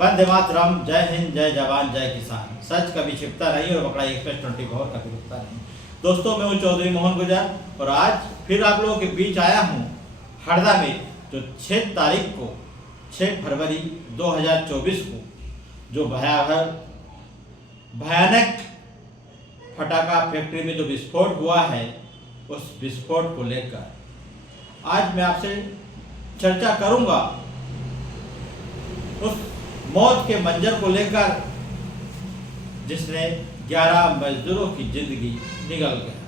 वंदे मातरम, जय हिंद, जय जवान, जय किसान। सच कभी छिपता नहीं और बकरा एक्सप्रेस 24 कभी रुकता नहीं। दोस्तों, मैं हूँ चौधरी मोहन गुजर और आज फिर आप लोगों के बीच आया हूँ हरदा में, जो 6 तारीख को 6 फरवरी 2024 को जो भयानक फटाका फैक्ट्री में जो विस्फोट हुआ है, उस विस्फोट को लेकर आज मैं आपसे चर्चा करूंगा। उस मौत के मंजर को लेकर जिसने 11 मजदूरों की जिंदगी निगल गया।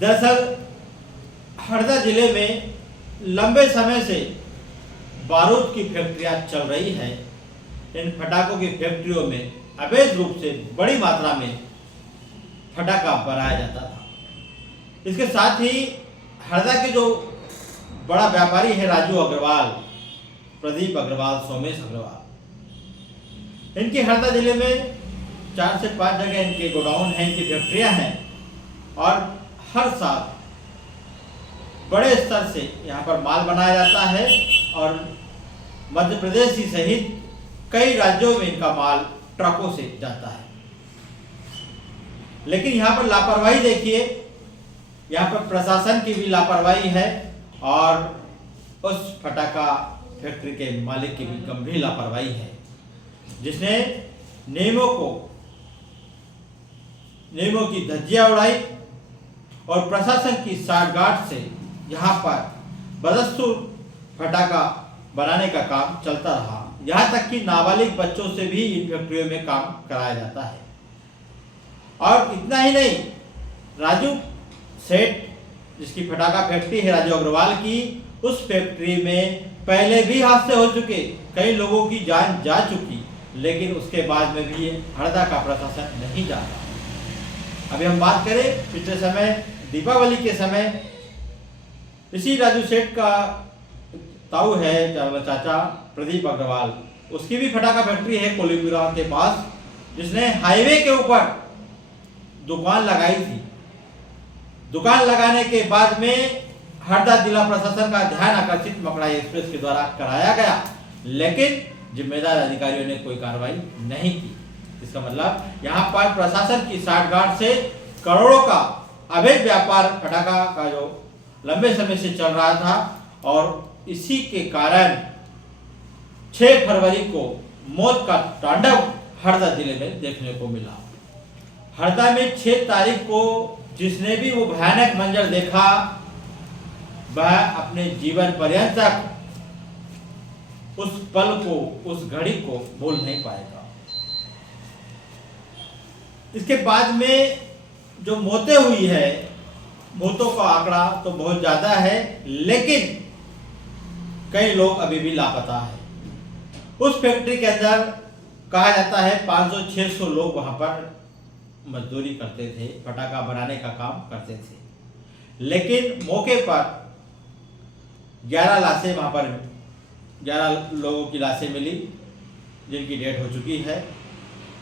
दरअसल हरदा जिले में लंबे समय से बारूद की फैक्ट्रियां चल रही है। इन फटाकों की फैक्ट्रियों में अवैध रूप से बड़ी मात्रा में फटाका बनाया जाता था। इसके साथ ही हरदा के जो बड़ा व्यापारी है राजू अग्रवाल, प्रदीप अग्रवाल, सोमेश अग्रवाल, इनकी हरदा जिले में 4 से 5 जगह इनके गोडाउन हैं, इनकी फैक्ट्रियां हैं और हर साल बड़े स्तर से यहाँ पर माल बनाया जाता है और मध्य प्रदेश ही सहित कई राज्यों में इनका माल ट्रकों से जाता है। लेकिन यहाँ पर लापरवाही देखिए, यहाँ पर प्रशासन की भी लापरवाही है और उस फटाका फैक्ट्री के मालिक की भी गंभीर लापरवाही है, जिसने नियमों की धज्जियां उड़ाई और प्रशासन की साठगांठ से यहाँ पर बदस्तूर फटाका बनाने का काम चलता रहा। यहाँ तक कि नाबालिग बच्चों से भी इन फैक्ट्रियों में काम कराया जाता है। और इतना ही नहीं, राजू सेठ, जिसकी फटाका फैक्ट्री है राजू अग्रवाल की, उस फैक्ट्री में पहले भी हादसे हो चुके, कई लोगों की जान जा चुकी, लेकिन उसके बाद में भी हरदा का प्रशासन नहीं जाता। अभी हम बात करें पिछले समय दीपावली के समय, इसी राजू सेठ का ताऊ है चाचा प्रदीप अग्रवाल, उसकी भी फटाका फैक्ट्री है कोलीपुरा के पास, जिसने हाईवे के ऊपर दुकान लगाई थी। दुकान लगाने के बाद में हरदा जिला प्रशासन का ध्यान आकर्षित मकड़ा एक्सप्रेस के द्वारा कराया गया, लेकिन जिम्मेदार अधिकारियों ने कोई कार्रवाई नहीं की। इसका मतलब यहाँ पर प्रशासन की साठगांठ से करोड़ों का अवैध व्यापार फटाका का जो लंबे समय से चल रहा था और इसी के कारण 6 फरवरी को मौत का तांडव हरदा जिले में देखने को मिला। हरदा में 6 तारीख को जिसने भी वो भयानक मंजर देखा, वह अपने जीवन पर्यंत तक उस पल को, उस घड़ी को भूल नहीं पाएगा। इसके बाद में जो मौतें हुई है, मौतों का आंकड़ा तो बहुत ज्यादा है, लेकिन कई लोग अभी भी लापता है। उस फैक्ट्री के अंदर कहा जाता है 500-600 लोग वहां पर मजदूरी करते थे, फटाका बनाने का काम करते थे, लेकिन मौके पर 11 लाशें, वहां पर 11 लोगों की लाशें मिली जिनकी डेथ हो चुकी है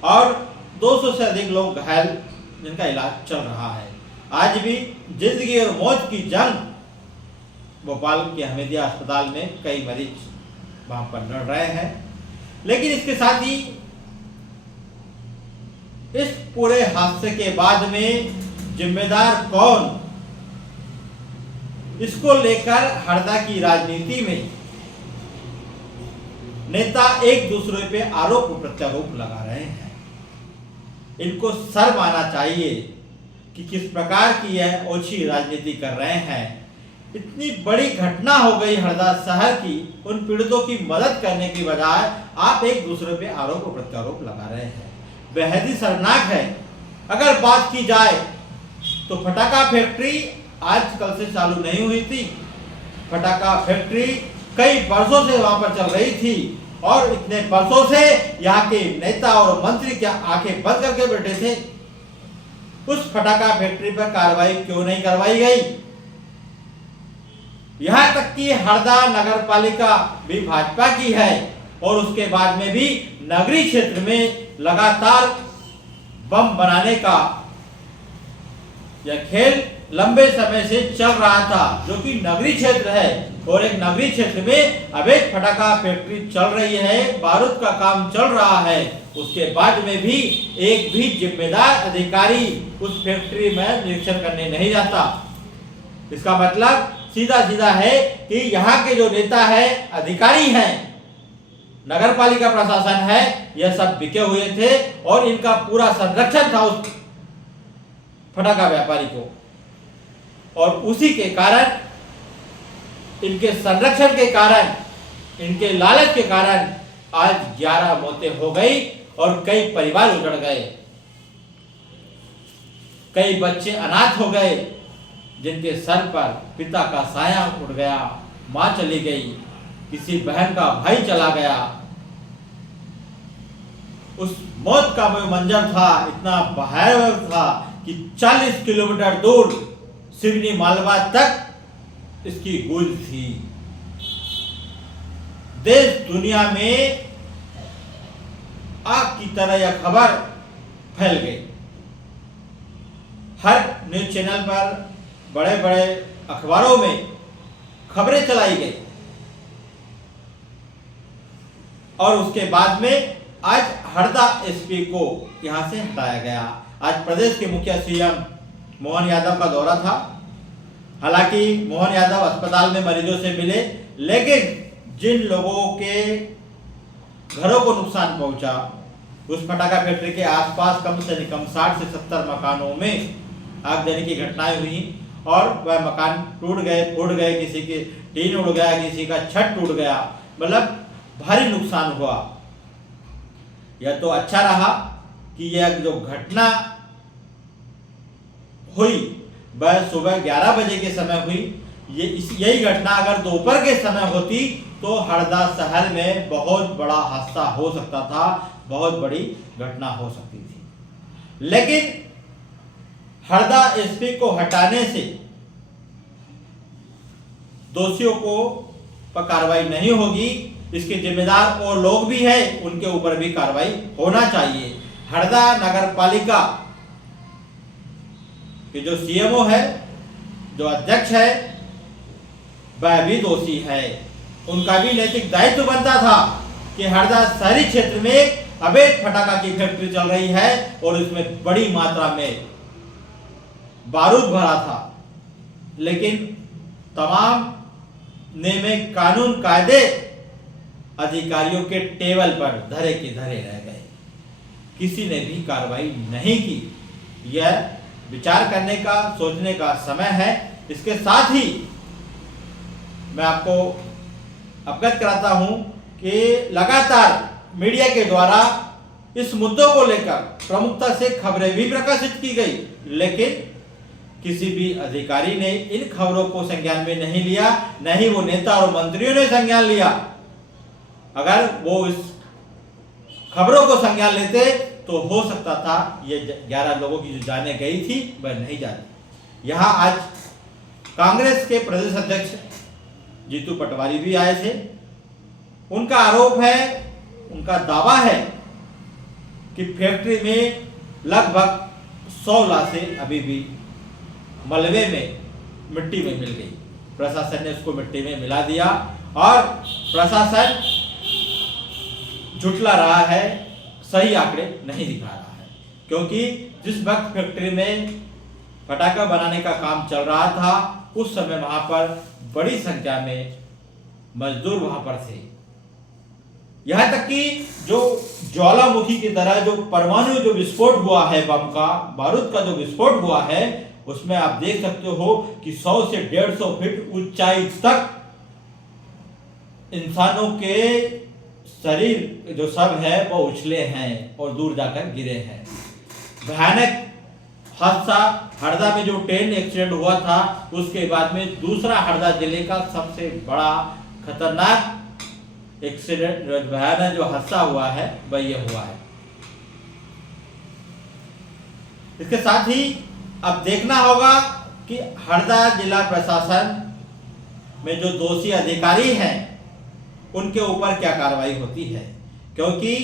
और 200 से अधिक लोग घायल, जिनका इलाज चल रहा है। आज भी जिंदगी और मौत की जंग भोपाल के हमीदिया अस्पताल में कई मरीज वहां पर लड़ रहे हैं। लेकिन इसके साथ ही इस पूरे हादसे के बाद में जिम्मेदार कौन, इसको लेकर हरदा की राजनीति में नेता एक दूसरे पे आरोप प्रत्यारोप लगा रहे हैं। इनको शर्म आना चाहिए कि किस प्रकार की यह ओछी राजनीति कर रहे हैं। इतनी बड़ी घटना हो गई हरदा शहर की, उन पीड़ितों की मदद करने की बजाय आप एक दूसरे पे आरोप और प्रत्यारोप लगा रहे हैं। बेहद ही शर्मनाक है। अगर बात की जाए तो फटाका फैक्ट्री आज कल से चालू नहीं हुई थी। फटाका फैक्ट्री कई वर्षों से वहां पर चल रही थी और इतने वर्षों से यहाँ के नेता और मंत्री क्या आंखें बंद करके बैठे थे। उस फटाका फैक्ट्री पर कार्रवाई क्यों नहीं करवाई गई? यहाँ तक कि हरदा नगर पालिका भी भाजपा की है और उसके बाद में भी नगरीय क्षेत्र में लगातार बम बनाने का यह खेल लंबे समय से चल रहा था, जो कि नगरीय क्षेत्र है, और एक नगरीय क्षेत्र में अवैध फटाका फैक्ट्री चल रही है, बारूद का काम चल रहा है। उसके बाद में भी एक भी जिम्मेदार अधिकारी उस फैक्ट्री में निरीक्षण करने नहीं जाता। इसका मतलब सीधा सीधा है कि यहाँ के जो नेता है, अधिकारी हैं, नगर पालिका प्रशासन है, यह सब बिके हुए थे और इनका पूरा संरक्षण था उस फटाका व्यापारी को, और उसी के कारण, इनके संरक्षण के कारण, इनके लालच के कारण आज 11 मौतें हो गई और कई परिवार उजड़ गए, कई बच्चे अनाथ हो गए, जिनके सर पर पिता का साया उड़ गया, मां चली गई, किसी बहन का भाई चला गया। उस मौत का वो मंजर था, इतना भयावह था कि 40 किलोमीटर दूर सिवनी मालवा तक इसकी गूंज थी। देश दुनिया में आग की तरह यह खबर फैल गई। हर न्यूज चैनल पर, बड़े बड़े अखबारों में खबरें चलाई गई, और उसके बाद में आज हरदा एसपी को यहां से हटाया गया। आज प्रदेश के मुखिया सीएम मोहन यादव का दौरा था। हालांकि मोहन यादव अस्पताल में मरीजों से मिले, लेकिन जिन लोगों के घरों को नुकसान पहुंचा, उस फटाका फैक्ट्री के आसपास कम से कम 60 से 70 मकानों में आगजनी की घटनाएं हुई और वह मकान टूट गए, फूट गए, किसी की टीन उड़ गया, किसी का छत टूट गया, मतलब भारी नुकसान हुआ। यह तो अच्छा रहा कि यह जो घटना हुई वह सुबह 11 बजे के समय हुई। यही घटना अगर दोपहर के समय होती तो हरदा शहर में बहुत बड़ा हादसा हो सकता था, बहुत बड़ी घटना हो सकती थी। लेकिन हरदा एसपी को हटाने से दोषियों को पर कार्रवाई नहीं होगी। इसके जिम्मेदार और लोग भी हैं, उनके ऊपर भी कार्रवाई होना चाहिए। हरदा नगर पालिका कि जो सीएमओ है, जो अध्यक्ष है, वह भी दोषी है। उनका भी नैतिक दायित्व बनता था कि हरदा शहरी क्षेत्र में अवैध फटाका की फैक्ट्री चल रही है और इसमें बड़ी मात्रा में बारूद भरा था, लेकिन तमाम नेमे कानून कायदे अधिकारियों के टेबल पर धरे के धरे रह गए। किसी ने भी कार्रवाई नहीं की। यह विचार करने का, सोचने का समय है। इसके साथ ही मैं आपको अवगत कराता हूं कि लगातार मीडिया के द्वारा इस मुद्दों को लेकर प्रमुखता से खबरें भी प्रकाशित की गई, लेकिन किसी भी अधिकारी ने इन खबरों को संज्ञान में नहीं लिया, न ही वो नेता और मंत्रियों ने संज्ञान लिया। अगर वो इस खबरों को संज्ञान लेते तो हो सकता था ये 11 लोगों की जो जाने गई थी वह नहीं जाती। यहाँ आज कांग्रेस के प्रदेश अध्यक्ष जीतू पटवारी भी आए थे। उनका आरोप है, उनका दावा है कि फैक्ट्री में लगभग 100 लाशें अभी भी मलबे में, मिट्टी में मिल गई। प्रशासन ने उसको मिट्टी में मिला दिया और प्रशासन झुठला रहा है, सही आंकड़े नहीं दिखा रहा है। क्योंकि जिस वक्त फैक्ट्री में पटाखा बनाने का काम चल रहा था, उस समय वहां पर बड़ी संख्या में मजदूर वहां पर थे। यहां तक कि जो ज्वालामुखी की तरह जो परमाणु जो विस्फोट हुआ है, बम का, बारूद का जो विस्फोट हुआ है, उसमें आप देख सकते हो कि 100 से 150 फीट ऊंचाई तक इंसानों के शरीर जो सब है वो उछले हैं और दूर जाकर गिरे हैं। भयानक हादसा हरदा में जो ट्रेन एक्सीडेंट हुआ था, उसके बाद में दूसरा हरदा जिले का सबसे बड़ा खतरनाक एक्सीडेंट, भयानक जो हादसा हुआ है वह ये हुआ है। इसके साथ ही अब देखना होगा कि हरदा जिला प्रशासन में जो दोषी अधिकारी हैं उनके ऊपर क्या कार्रवाई होती है, क्योंकि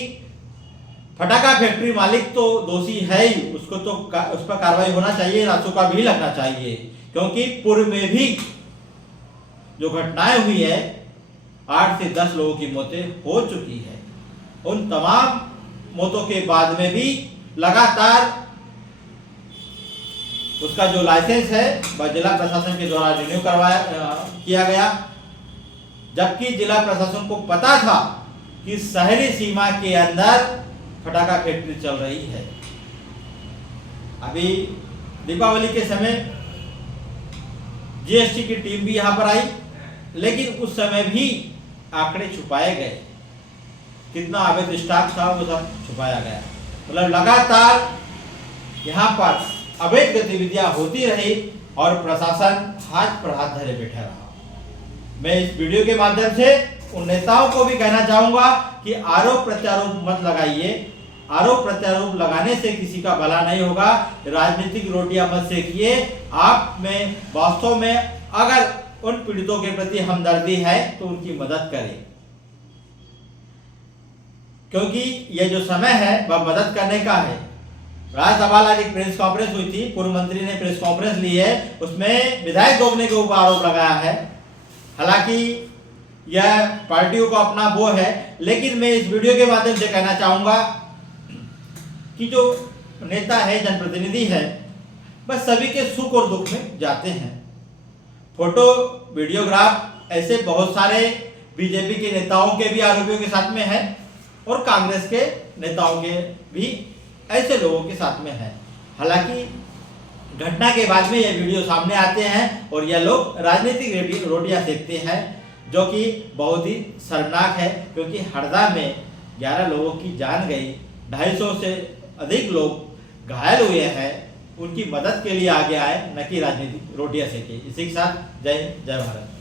फटाका फैक्ट्री मालिक तो दोषी है ही, उसको तो उस पर कार्रवाई होना चाहिए, रासुका भी लगना चाहिए, क्योंकि पूर्व में भी जो घटनाएं हुई है 8 से 10 लोगों की मौतें हो चुकी है। उन तमाम मौतों के बाद में भी लगातार उसका जो लाइसेंस है वह जिला प्रशासन के द्वारा रिन्यू किया गया, जबकि जिला प्रशासन को पता था कि शहरी सीमा के अंदर फटाका फैक्ट्री चल रही है। अभी दीपावली के समय जीएसटी की टीम भी यहां पर आई, लेकिन उस समय भी आंकड़े छुपाए गए, कितना अवैध स्टॉक था वो सब छुपाया गया। मतलब लगातार यहां पर अवैध गतिविधियां होती रही और प्रशासन हाथ पर हाथ धरे बैठा रहा। मैं इस वीडियो के माध्यम से उन नेताओं को भी कहना चाहूंगा कि आरोप प्रत्यारोप मत लगाइए। आरोप प्रत्यारोप लगाने से किसी का भला नहीं होगा, राजनीतिक रोटियां मत सेकिए। आप में वास्तव में अगर उन पीड़ितों के प्रति हमदर्दी है तो उनकी मदद करें, क्योंकि ये जो समय है वह मदद करने का है। राज्यसभा आज एक प्रेस कॉन्फ्रेंस हुई थी, पूर्व मंत्री ने प्रेस कॉन्फ्रेंस ली है, उसमें विधायक दोगने के ऊपर आरोप लगाया है। हालांकि यह पार्टियों का अपना वो है, लेकिन मैं इस वीडियो के माध्यम से कहना चाहूंगा कि जो नेता है, जनप्रतिनिधि है, बस सभी के सुख और दुख में जाते हैं। फोटो वीडियोग्राफ ऐसे बहुत सारे बीजेपी के नेताओं के भी आरोपियों के साथ में है और कांग्रेस के नेताओं के भी ऐसे लोगों के साथ में है। हालांकि घटना के बाद में ये वीडियो सामने आते हैं और यह लोग राजनीतिक रोटियां सेकते हैं, जो कि बहुत ही शर्मनाक है, क्योंकि हरदा में 11 लोगों की जान गई, 250 से अधिक लोग घायल हुए हैं। उनकी मदद के लिए आगे आए, न कि राजनीतिक रोटियां सेके। इसी के साथ जय हिंद, जय भारत।